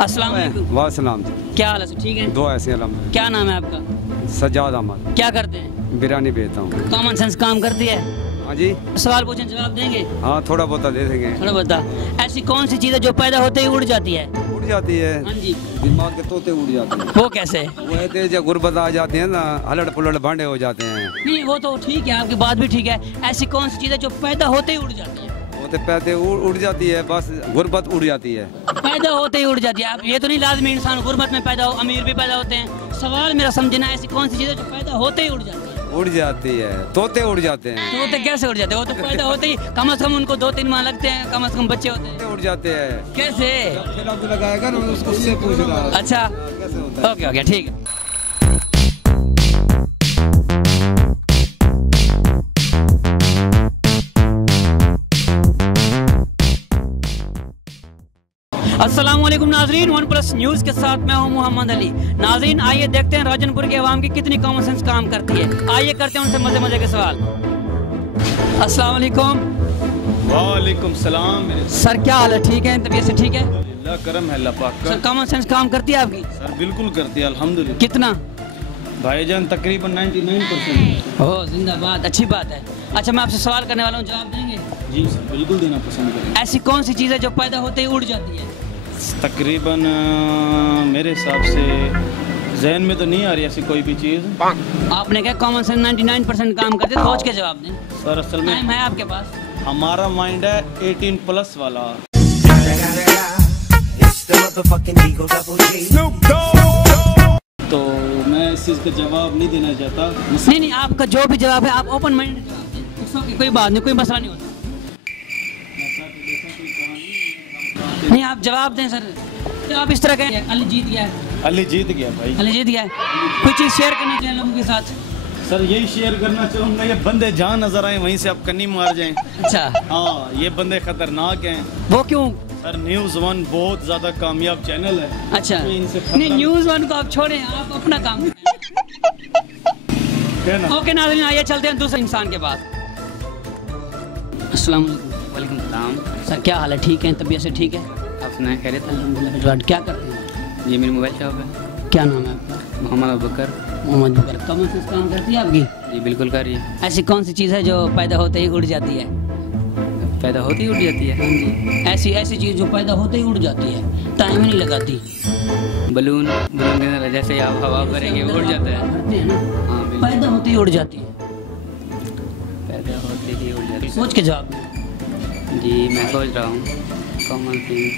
अस्सलाम वालेकुम। वालेकुम। क्या हाल है? ठीक है। दो ऐसे अलहमदुलिल्लाह। क्या नाम है आपका? सज्जाद अहमद। क्या करते हैं? बिरयानी बेचता हूँ। कॉमन सेंस काम करती है? हाँ जी। सवाल पूछें जवाब देंगे? हाँ थोड़ा बहुत दे देंगे। थोड़ा बता। ऐसी कौन सी चीज़ है जो पैदा होते ही उड़ जाती है? उड़ जाती है। हाँ जी। दिमाग के तोते उड़ जाते हैं। वो कैसे? वो ऐसे जब गुर्बत आ जाते हैं ना, हलड़ पुलड़ भांडे हो जाते हैं। नहीं वो तो ठीक है, आपकी बात भी ठीक है। ऐसी कौन सी चीज़ है जो पैदा होते ही उड़ जाती है? वो तो पैदे उड़ जाती है, बस गुर्बत उड़ जाती है। पैदा होते ही उड़ जाती है। आप ये तो नहीं लाजमी इंसान गुर्बत में पैदा हो, अमीर भी पैदा होते हैं। सवाल मेरा समझना, ऐसी कौन सी चीज़ है जो पैदा होते ही उड़ जाती है? उड़ जाती है, तोते उड़ जाते हैं। तोते कैसे उड़ जाते हैं? वो तो पैदा होते ही कम से कम उनको 2-3 माह लगते हैं, कम से कम बच्चे होते हैं। उड़ जाते हैं। कैसे? लगाएगा ना उसको, उससे पूछ रहा। अच्छा कैसे होता है? ओके ओके ठीक है। अस्सलाम वालेकुम नाजरीन, वन प्लस न्यूज़ के साथ मैं हूं मोहम्मद अली। नाजरीन आइए देखते हैं राजनपुर के अवाम की कितनी कॉमन सेंस काम करती है। आइए करते हैं उनसे मजे मजे के सवाल। अस्सलाम वालेकुम। वालेकुम सलाम। सर क्या हाल है? ठीक है? तबीयत से ठीक है? अल्लाह करम है, अल्लाह पाक का। सर कॉमन सेंस काम करती है आपकी? सर बिल्कुल करती है अल्हम्दुलिल्लाह। कितना? भाईजान तकरीबन 99%। ओह जिंदाबाद, अच्छी बात है। अच्छा मैं आपसे सवाल करने वाला हूँ, जवाब देंगे? जी सर बिल्कुल देना पसंद करें। ऐसी कौन सी चीज़ है जो पैदा होते ही उड़ जाती है? तकरीबन मेरे हिसाब से जहन में तो नहीं आ रही ऐसी कोई भी चीज़। आपने कहा कॉमन सेंस 99% काम करते, सोच के जवाब दें। सर असल में टाइम है आपके पास। हमारा माइंड है 18+ वाला। तो मैं इस चीज़ का जवाब नहीं देना चाहता। नहीं आपका जो भी जवाब है आप ओपन माइंड जवाब दें। It's okay, कोई बात नहीं, कोई मसला नहीं होता। नहीं आप जवाब दें सर। तो आप इस तरह कहें अली जीत गया है। अली जीत गया भाई। अली जीत गया है। कोई चीज़ शेयर करनी चाहिए लोगों के साथ? सर यही शेयर करना चाहूँगा, ये बंदे जहाँ नजर आए वहीं से आप कन्नी मार जाएं। अच्छा हाँ ये बंदे खतरनाक हैं। वो क्यों? सर न्यूज़ 1 बहुत ज़्यादा कामयाब चैनल है। अच्छा तो इनसे नहीं न्यूज़ 1 को आप छोड़ें, आप अपना काम करें ना। ओके नाज़रीन आइए चलते हैं दूसरे इंसान के पास। अस्सलाम वालेकुम। वालेकुम सलाम। सर क्या हाल है? ठीक है? तबीयत से ठीक है? आप सुनाए खैरियत? अल्हम्दुलिल्लाह। क्या करते हैं? ये मेरी मोबाइल शॉप है। क्या नाम है आपका? मोहम्मद अबूबकर। मोहम्मद बकर। कॉमन सेंस काम करती है आपकी? जी बिल्कुल कर रही है। ऐसी कौन सी चीज़ है जो पैदा होते ही उड़ जाती है? पैदा होती ही उड़ जाती है। ऐसी ऐसी चीज़ जो पैदा होते ही उड़ जाती है, टाइम ही नहीं लगाती। बलून बलून के अंदर जैसे ही आप हवा करेंगे वो उड़ जाता है। करते हैं ना? हाँ बिल्कुल। पैदा होते ही उड़ जाती है। पैदा होते ही उड़ जाती सोच के जवाब दें। है। जी मैं सोच रहा हूँ कॉमन सेंस।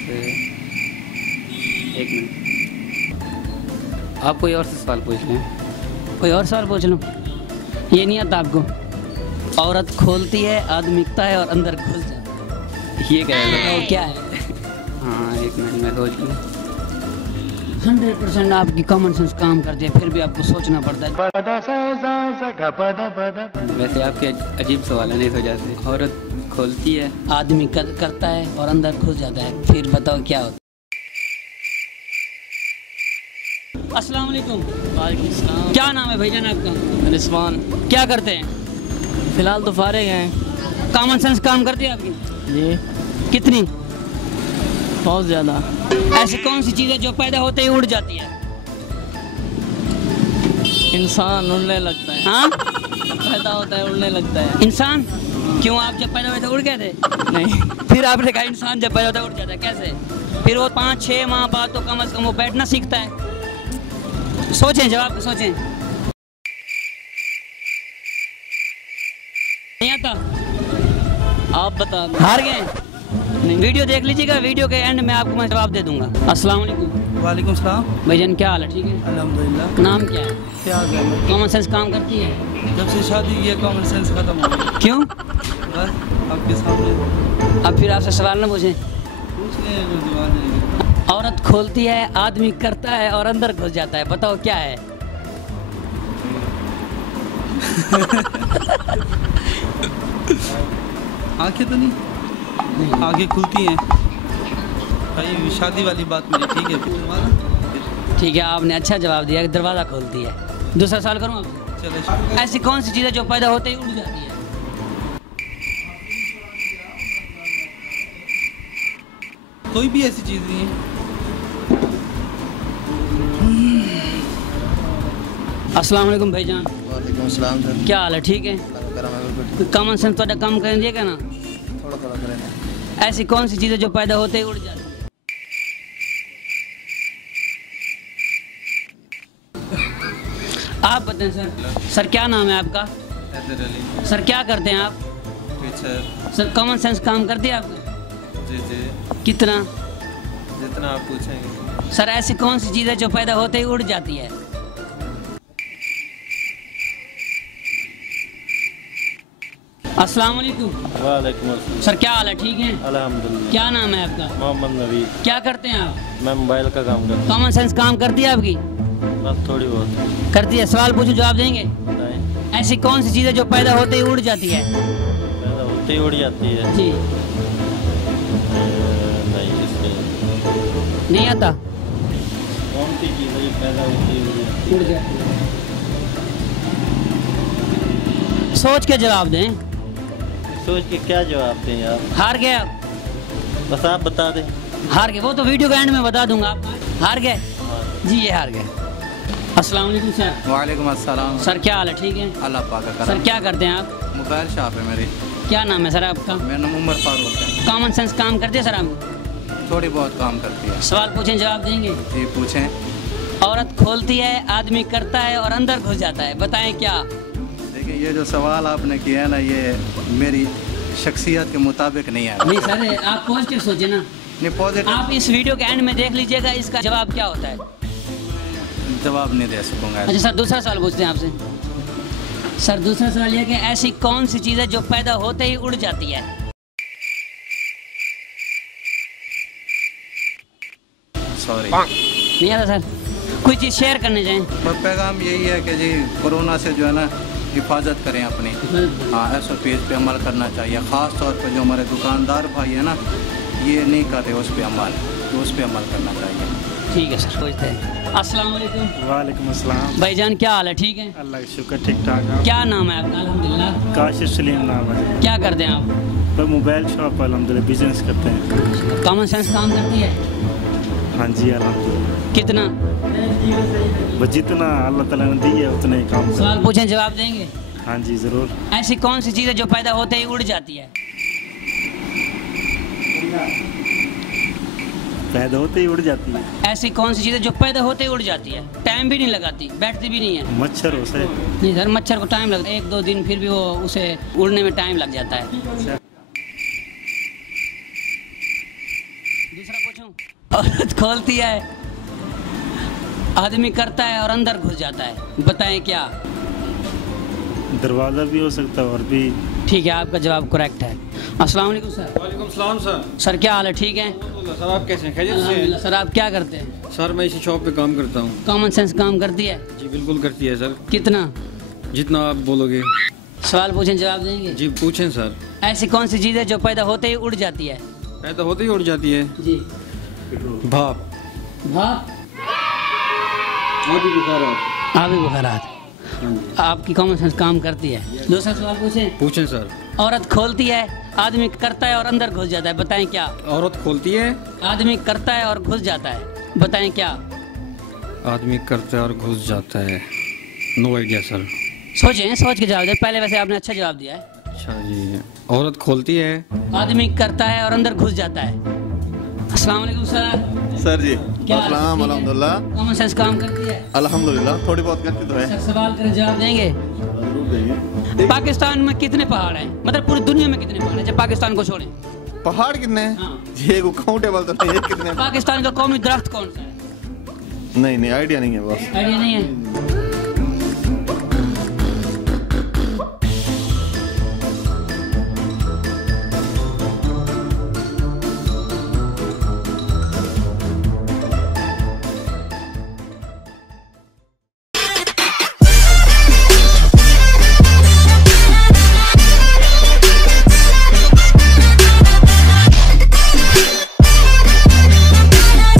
एक मिनट, आप कोई और से सवाल पूछ लें। कोई और सवाल पूछ लूँ? ये नहीं आता आपको? औरत खोलती है, आदमिकता है और अंदर घुस जाता है। ये क्या है? और क्या है? हाँ एक मिनट मैं सोच लूँ। 100% आपकी कॉमन सेंस काम करती है, फिर भी आपको सोचना पड़ता है। वैसे आपके अजीब सवाल है, नहीं सोचा से। औरत खोलती है, आदमी करता है और अंदर घुस जाता है, फिर बताओ क्या होता है? अस्सलाम वालेकुम। वालेकुम सलाम। क्या नाम है भाईजान आपका? रिजवान। क्या करते हैं? फिलहाल तो फारिग हैं। कॉमन सेंस काम करती है आपकी? जी कितनी? बहुत ज़्यादा। ऐसी कौन सी चीज़ है जो पैदा होते ही उड़ जाती है? इंसान उड़ने लगता है। हाँ पैदा होता है उड़ने लगता है। इंसान? क्यों आप जब पैदा हुए थे उड़ गए थे? नहीं फिर आपने कहा इंसान जब पैदा होता है उड़ जाता है, कैसे? फिर वो 5-6 माह बाद तो कम से कम वो बैठना सीखता है। सोचें, जवाब सोचें। नहीं आता? आप बता दो। हार गए? वीडियो देख लीजिएगा, वीडियो के एंड में आपको मैं जवाब दे दूंगा। अस्सलाम वालेकुम। वालेकुम सलाम। भाईजान क्या हाल है? ठीक है? अल्हम्दुलिल्लाह। नाम क्या है? क्या है? कॉमन सेंस काम करती है? जब से शादी की है कॉमन सेंस खत्म हो गई। क्यों? बस आपके सामने अब फिर आपसे सवाल ना पूछें। पूछ लें, कोई जवाब नहीं। औरत खोलती है, आदमी करता है और अंदर घुस जाता है, बताओ क्या है? आंखें तो नहीं, आंखें खुलती हैं भाई। शादी वाली बात मेरी ठीक है। ठीक है आपने अच्छा जवाब दिया कि दरवाज़ा खोलती है। दूसरा सवाल करूँ आपसे? चलो ऐसी कौन सी चीज़ है जो पैदा होते ही उड़ जाती है? कोई भी ऐसी चीज़ नहीं है। अस्सलाम वालेकुम भाईजान। वालेकुम सलाम सर। क्या हाल है? ठीक है। कॉमन सेंस थोड़ा कम कर दिएगा ना। थोड़ा थोड़ा करें। ऐसी कौन सी चीज़ें जो पैदा होते ही उड़ जाती है? आप बताएं सर। सर क्या नाम है आपका? हैदर अली। सर क्या करते हैं आप? टीचर। सर कॉमन सेंस काम करती है आपको? जी जी, कितना? जितना आप पूछेंगे। सर ऐसी कौन सी चीज़ है जो पैदा होते ही उड़ जाती है? अस्सलाम वालेकुम। वालेकुम अस्सलाम। सर क्या हाल है? ठीक है। अल्हम्दुलिल्लाह। क्या नाम है आपका? मोहम्मद नबी। क्या करते हैं आप? मैं मोबाइल का काम करता कॉमन सेंस काम करती है आपकी? हूँ, बस थोड़ी बहुत। करती है। सवाल पूछो जवाब देंगे। बताएं। ऐसी कौन सी चीज़ है जो पैदा होते ही उड़ जाती है? पैदा होते ही उड़ जाती है। जी। नहीं, इसमें नहीं आता? कौन सी चीज़ है पैदा होते ही उड़ जाती उड़ जाती है। सोच के जवाब दें। है? सोच के क्या जवाब दें यार? हार गए आप? बस आप बता दें। हार गए। वो तो वीडियो के एंड में बता दूंगा आपको। हार गए जी, ये हार गए। अस्सलाम वालेकुम सर। वालेकुम अस्सलाम। सर क्या हाल है? ठीक है। अल्लाह पाक का सर करम। क्या करते हैं आप? मोबाइल शॉप है मेरी। क्या नाम है सर आपका? मेरा नाम उमर फारूक है। कॉमन सेंस काम करते हैं सर आप? थोड़ी बहुत काम करती है। सवाल पूछें जवाब देंगे। जी पूछें। औरत खोलती है, आदमी करता है और अंदर घुस जाता है, बताएं क्या? देखिए ये जो सवाल आपने किया है ना, ये मेरी शख्सियत के मुताबिक नहीं है। नहीं सर, आप पॉजिटिव सोचे ना। नहीं पॉजिटिव आप इस वीडियो के एंड में देख लीजिएगा इसका जवाब क्या होता है। जवाब नहीं दे सकूँगा। अच्छा सर, दूसरा सवाल पूछते हैं आपसे। सर दूसरा सवाल ये कि ऐसी कौन सी चीज़ है जो पैदा होते ही उड़ जाती है? सॉरी। नहीं आता सर? कोई चीज़ शेयर करने जाएं। बस पैगाम यही है कि जी कोरोना से जो है ना हिफाजत करें अपनी। हाँ, SOP पे अमल करना चाहिए। ख़ास तौर पे जो हमारे दुकानदार भाई है ना, ये नहीं कर रहे उस पर अमल, तो उस पर अमल करना चाहिए। ठीक है सर, पूछते हैं। अस्सलाम वालेकुम। वालेकुम अस्सलाम। भाईजान क्या हाल है? ठीक है। अल्लाह का शुक्र, ठीक ठाक है। क्या नाम है आपका? अल्हम्दुलिल्लाह। काशिफ सलीम नाम है। क्या करते हैं आप? पर मोबाइल शॉप अल्हम्दुलिल्लाह बिजनेस करते हैं। कॉमन सेंस काम करती है? हाँ जी अल्हम्दुलिल्लाह। कितना? बस जितना अल्लाह ताला ने दी है उतना ही काम सवाल करते पूछें जवाब देंगे। हैं। हाँ जी ज़रूर। ऐसी कौन सी चीज़ है जो पैदा होते ही उड़ जाती है? पैदा होते ही उड़ जाती है। ऐसी कौन सी चीज़ है जो पैदा होते ही उड़ जाती है? टाइम भी नहीं लगाती, बैठती भी नहीं है। मच्छर हो से। नहीं सर, मच्छर को टाइम लगता है, 1-2 दिन, फिर भी वो उसे उड़ने में टाइम लग जाता है। दूसरा पूछूं? औरत खोलती है, आदमी करता है और अंदर घुस जाता है, बताएं क्या? दरवाज़ा भी हो सकता है और भी। ठीक है, आपका जवाब करेक्ट है। अस्सलाम वालेकुम सर। वालेकुम सलाम सर। सर क्या हाल है? ठीक है। सर आप कैसे हैं? खैरियत से अल्हम्दुलिल्लाह। हैं? सर आप क्या करते हैं? सर मैं इसी शॉप पे काम करता हूँ। कॉमन सेंस काम करती है? जी बिल्कुल करती है सर, कितना? जितना आप बोलोगे। सवाल पूछें जवाब देंगे। जी पूछें सर। ऐसी कौन सी चीज़ है जो पैदा होते ही उड़ जाती है? पैदा होते ही उड़ जाती है। जी। भाप। भाप? आदि बुखारात। आबी बुखारात। आपकी कॉमन सेंस काम करती है। दूसरा सवाल पूछें? पूछें सर। औरत खोलती है, आदमी करता है और अंदर घुस जाता है, बताएं क्या? औरत खोलती है, आदमी करता है और घुस जाता है, बताएं क्या? आदमी करता है और घुस जाता है। No idea sir. सोचें, सोच के जवाब दें। पहले वैसे आपने अच्छा जवाब दिया है। अच्छा जी, औरत खोलती है, आदमी करता है और अंदर घुस जाता है। अस्सलाम वालेकुम सर। सर जी क्या अस्सलाम ठीक है? अल्हम्दुलिल्लाह। कॉमन सेंस काम करती है? अल्हम्दुलिल्लाह थोड़ी बहुत करती तो है। सर सवाल करें जवाब देंगे। जरूर देंगे। पाकिस्तान में कितने पहाड़ हैं? मतलब पूरी दुनिया में कितने पहाड़ हैं जब पाकिस्तान को छोड़ें? पहाड़ कितने हैं? हाँ। ये काउंटेबल तो नहीं है कितने हैं? पाकिस्तान का कौमी दरख्त कौन सा है? नहीं नहीं आइडिया नहीं है बस। आइडिया नहीं है।